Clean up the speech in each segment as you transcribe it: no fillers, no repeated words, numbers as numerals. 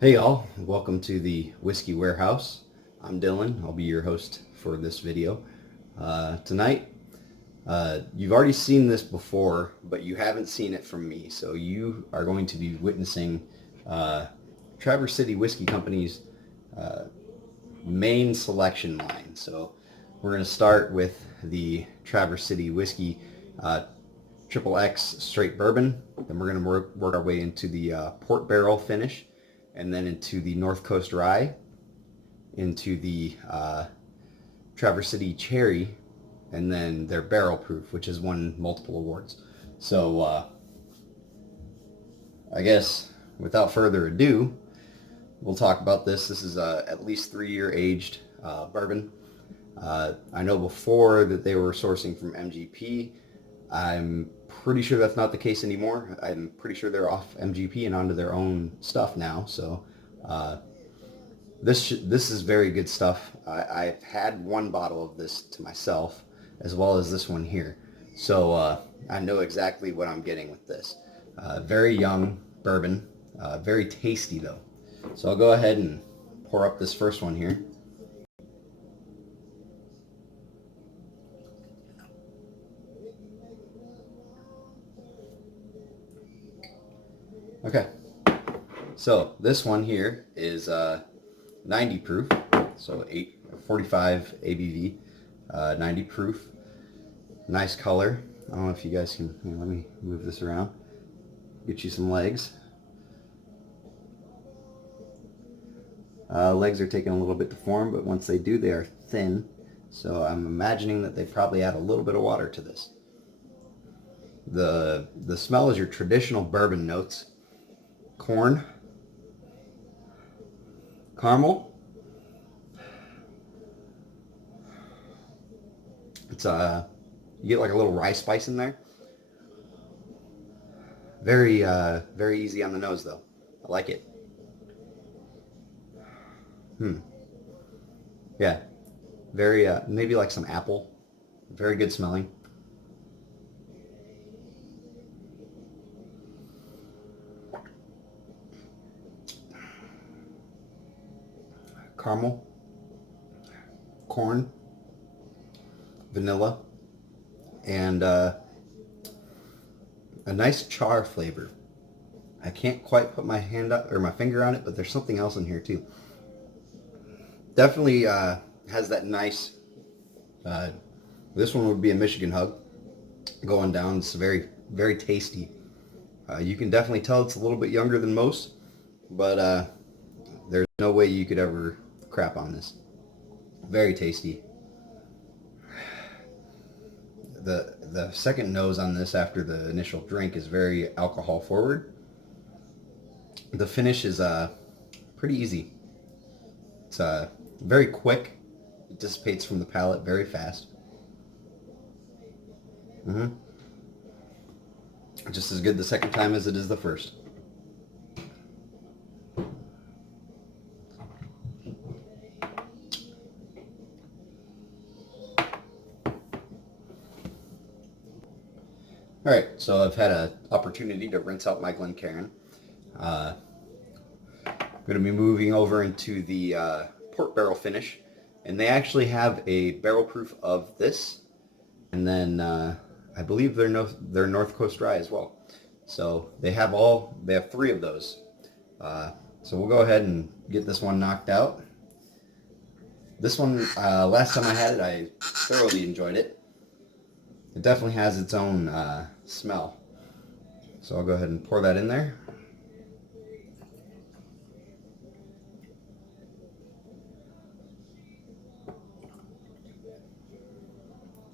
Hey y'all, welcome to the Whiskey Warehouse. I'm Dylan. I'll be your host for this video. Tonight, you've already seen this before, but you haven't seen it from me. So you are going to be witnessing Traverse City Whiskey Company's main selection line. So we're going to start with the Traverse City Whiskey Triple X Straight Bourbon. Then we're going to work our way into the Port Barrel finish, and then into the North Coast Rye, into the Traverse City Cherry, and then their Barrel Proof, which has won multiple awards. So I guess without further ado, we'll talk about this. This is at least 3-year aged bourbon. I know before that they were sourcing from MGP. I'm pretty sure that's not the case anymore. I'm pretty sure they're off MGP and onto their own stuff now. So this is very good stuff. I've had one bottle of this to myself, as well as this one here. So I know exactly what I'm getting with this. Very young bourbon, very tasty though. So I'll go ahead and pour up this first one here. Okay, so this one here is 90 proof, so 45 ABV, 90 proof, nice color. I don't know if you guys can, let me move this around, get you some legs. Legs are taking a little bit to form, but once they do, they are thin. So I'm imagining that they probably add a little bit of water to this. The smell is your traditional bourbon notes. Corn, caramel. It's you get like a little rye spice in there. Very very easy on the nose though. I like it. Yeah, very maybe like some apple. Very good smelling. Caramel, corn, vanilla, and a nice char flavor. I can't quite put my hand up or my finger on it, but there's something else in here too. Definitely has that nice. This one would be a Michigan hug going down. It's very very tasty. You can definitely tell it's a little bit younger than most, but there's no way you could ever crap on this. Very tasty. The second nose on this after the initial drink is very alcohol forward. The finish is pretty easy. It's very quick. It dissipates from the palate very fast. Just as good the second time as it is the first. All right, so I've had an opportunity to rinse out my Glencairn. I'm going to be moving over into the Port Barrel finish, and they actually have a barrel proof of this, and then I believe their North Coast Rye as well. So they have 3 of those. So we'll go ahead and get this one knocked out. This one, last time I had it, I thoroughly enjoyed it. It definitely has its own smell. So I'll go ahead and pour that in there.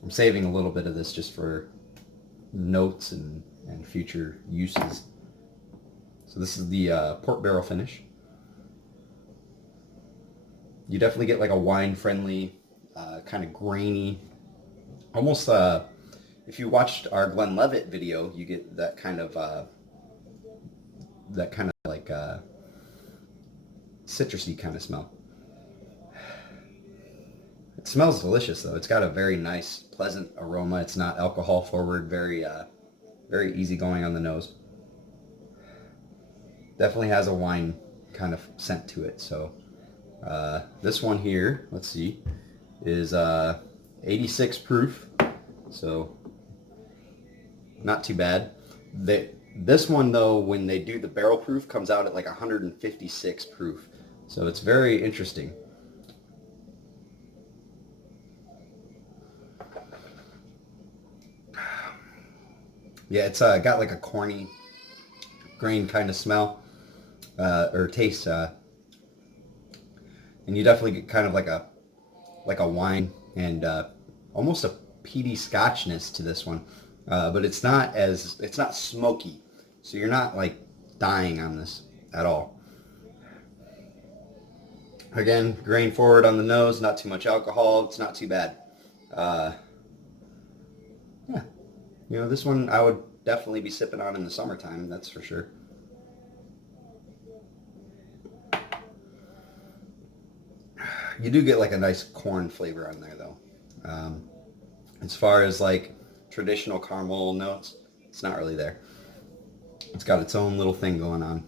I'm saving a little bit of this just for notes and future uses. So this is the Port Barrel finish. You definitely get like a wine-friendly, kind of grainy, almost if you watched our Glenlivet video, you get that kind of like citrusy kind of smell. It smells delicious though. It's got a very nice, pleasant aroma. It's not alcohol forward. Very very easygoing on the nose. Definitely has a wine kind of scent to it. So this one here, let's see, is 86 proof, so not too bad. This one though, when they do the barrel proof, comes out at like 156 proof, so it's very interesting. Yeah, it's got like a corny grain kind of smell or taste, and you definitely get kind of like a wine and almost a peaty scotchness to this one, but it's not smoky, so you're not like dying on this at all. Again, grain forward on the nose, not too much alcohol. It's not too bad. Yeah, you know, this one I would definitely be sipping on in the summertime, that's for sure. You do get like a nice corn flavor on there though. As far as like traditional caramel notes, it's not really there. It's got its own little thing going on.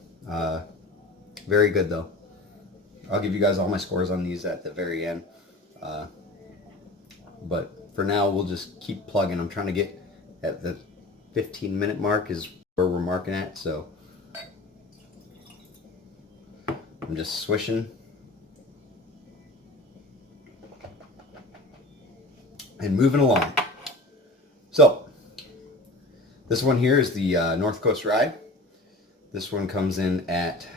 Very good though. I'll give you guys all my scores on these at the very end. But for now, we'll just keep plugging. I'm trying to get at the 15-minute mark is where we're marking at. So I'm just swishing and moving along. So this one here is the North Coast Rye. This one comes in at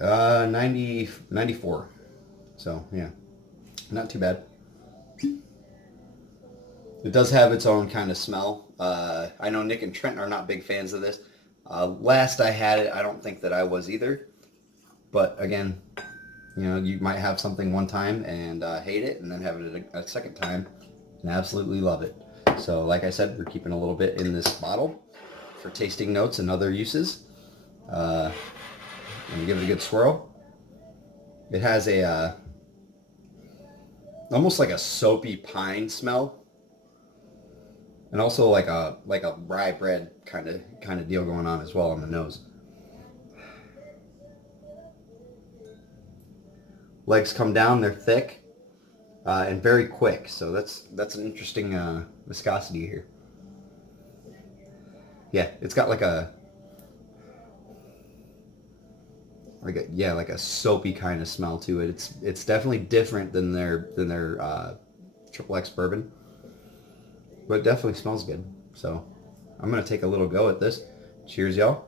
94. So yeah, not too bad. It does have its own kind of smell. I know Nick and Trent are not big fans of this. Last I had it, I don't think that I was either. But again, you know, you might have something one time and hate it, and then have it a second time and absolutely love it. So like I said, we're keeping a little bit in this bottle for tasting notes and other uses. And give it a good swirl. It has a almost like a soapy pine smell, and also like a rye bread kind of deal going on as well on the nose. Legs come down, they're thick and very quick, so that's an interesting viscosity here. Yeah, it's got like a soapy kind of smell to it. It's definitely different than their Triple X bourbon, but it definitely smells good. So I'm gonna take a little go at this. Cheers, y'all.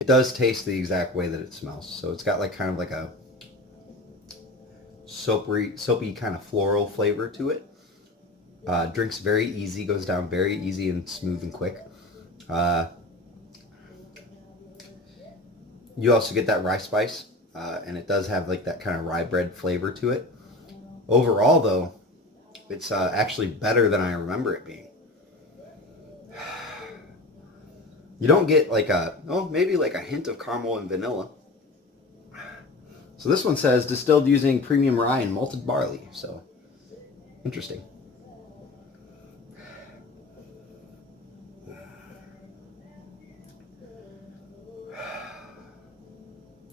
It does taste the exact way that it smells. So it's got like kind of like a soapy kind of floral flavor to it. Drinks very easy, goes down very easy and smooth and quick. You also get that rye spice, and it does have like that kind of rye bread flavor to it. Overall though, it's actually better than I remember it being. You don't get like maybe like a hint of caramel and vanilla. So this one says distilled using premium rye and malted barley. So interesting.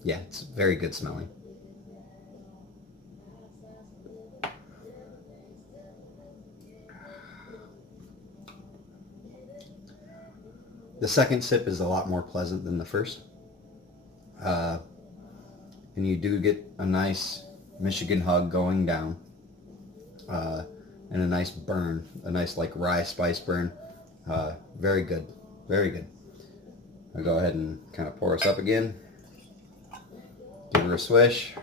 Yeah, it's very good smelling. The second sip is a lot more pleasant than the first. And you do get a nice Michigan hug going down. And a nice burn, a nice like rye spice burn. Very good, very good. I'll go ahead and kind of pour us up again. Give her a swish.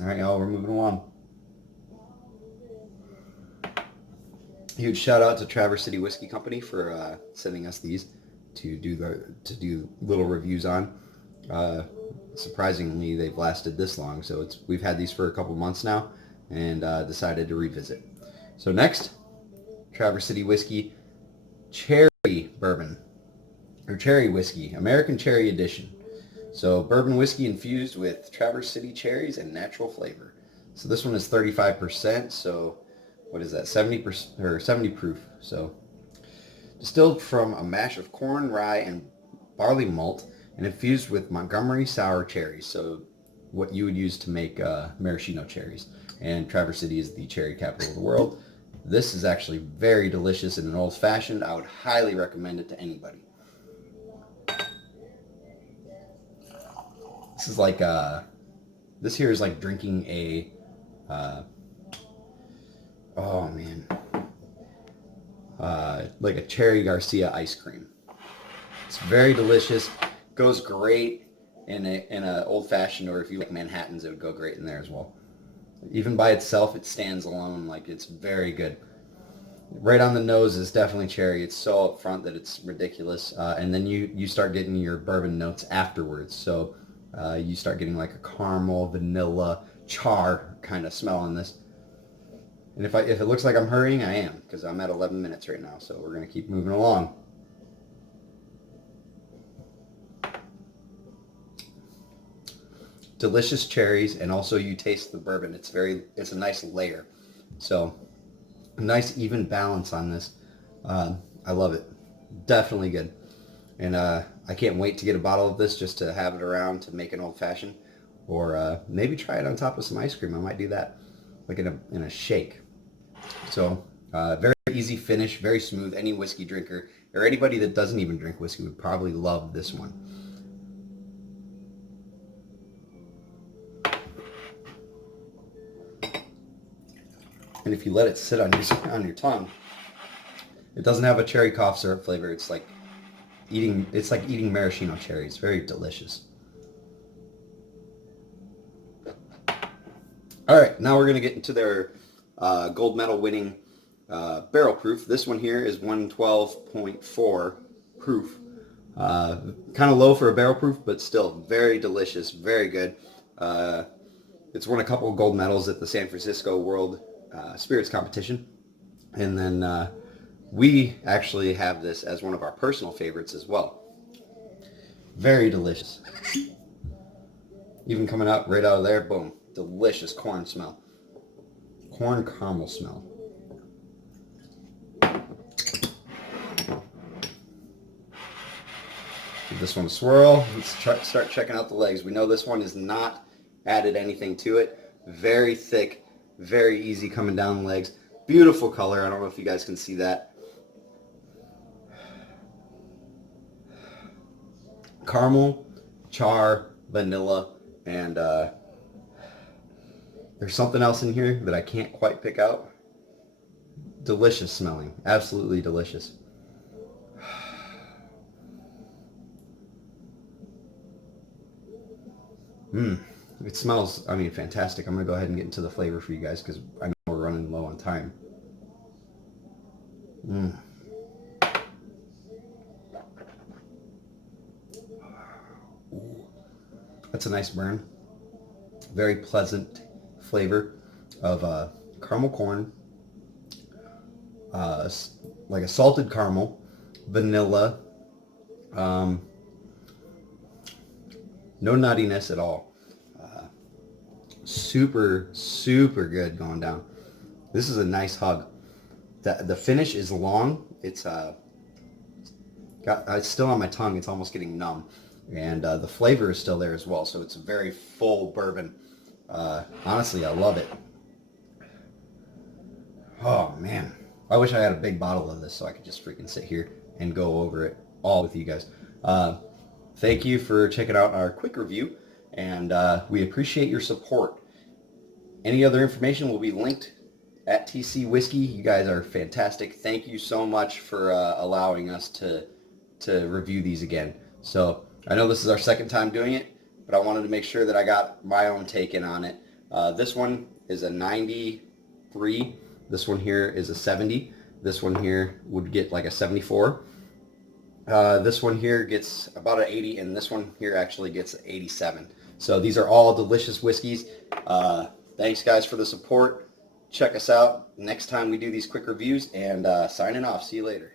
All right, y'all, we're moving along. Huge shout out to Traverse City Whiskey Company for sending us these to do little reviews on. Surprisingly, they've lasted this long, so we've had these for a couple months now, and decided to revisit. So next, Traverse City Whiskey Cherry Bourbon, or Cherry Whiskey, American Cherry Edition. So bourbon whiskey infused with Traverse City cherries and natural flavor. So this one is 35%. So what is that? 70% or 70 proof. So distilled from a mash of corn, rye, and barley malt, and infused with Montgomery sour cherries. So what you would use to make maraschino cherries. And Traverse City is the cherry capital of the world. This is actually very delicious in an old-fashioned. I would highly recommend it to anybody. This is like this here is like drinking a oh man, like a Cherry Garcia ice cream. It's very delicious. Goes great in a old-fashioned, or if you like Manhattans, it would go great in there as well. Even by itself, it stands alone. Like, it's very good. Right on the nose is definitely cherry. It's so up front that it's ridiculous. And then you start getting your bourbon notes afterwards. So you start getting like a caramel, vanilla, char kind of smell on this. And if it looks like I'm hurrying, I am, because I'm at 11 minutes right now. So we're going to keep moving along. Delicious cherries, and also you taste the bourbon. It's a nice layer. So a nice even balance on this. I love it. Definitely good. And I can't wait to get a bottle of this just to have it around to make an old fashioned, or maybe try it on top of some ice cream. I might do that, like in a shake. So very easy finish, very smooth. Any whiskey drinker or anybody that doesn't even drink whiskey would probably love this one. And if you let it sit on your tongue, it doesn't have a cherry cough syrup flavor. It's like eating maraschino cherries. Very delicious. All right, now we're going to get into their gold medal winning barrel proof. This one here is 112.4 proof. Kind of low for a barrel proof, but still very delicious, very good. It's won a couple of gold medals at the San Francisco World Spirits Competition. And then we actually have this as one of our personal favorites as well. Very delicious. Even coming out right out of there, boom. Delicious corn smell. Corn caramel smell. Give this one a swirl. Let's start checking out the legs. We know this one is not added anything to it. Very thick, very easy coming down the legs. Beautiful color. I don't know if you guys can see that. Caramel, char, vanilla, and there's something else in here that I can't quite pick out. Delicious smelling. Absolutely delicious. It smells, I mean, fantastic. I'm going to go ahead and get into the flavor for you guys because I know we're running low on time. That's a nice burn. Very pleasant flavor of caramel corn, like a salted caramel, vanilla, no nuttiness at all. Super, super good going down. This is a nice hug. The finish is long. It's it's still on my tongue. It's almost getting numb. And the flavor is still there as well. So it's a very full bourbon. Honestly, I love it. Oh, man. I wish I had a big bottle of this so I could just freaking sit here and go over it all with you guys. Thank you for checking out our quick review. And we appreciate your support. Any other information will be linked at TC Whiskey. You guys are fantastic. Thank you so much for allowing us to review these again. So I know this is our second time doing it, but I wanted to make sure that I got my own take in on it. This one is a 93. This one here is a 70. This one here would get like a 74. This one here gets about an 80, and this one here actually gets 87. So these are all delicious whiskeys. Thanks, guys, for the support. Check us out next time we do these quick reviews, and signing off. See you later.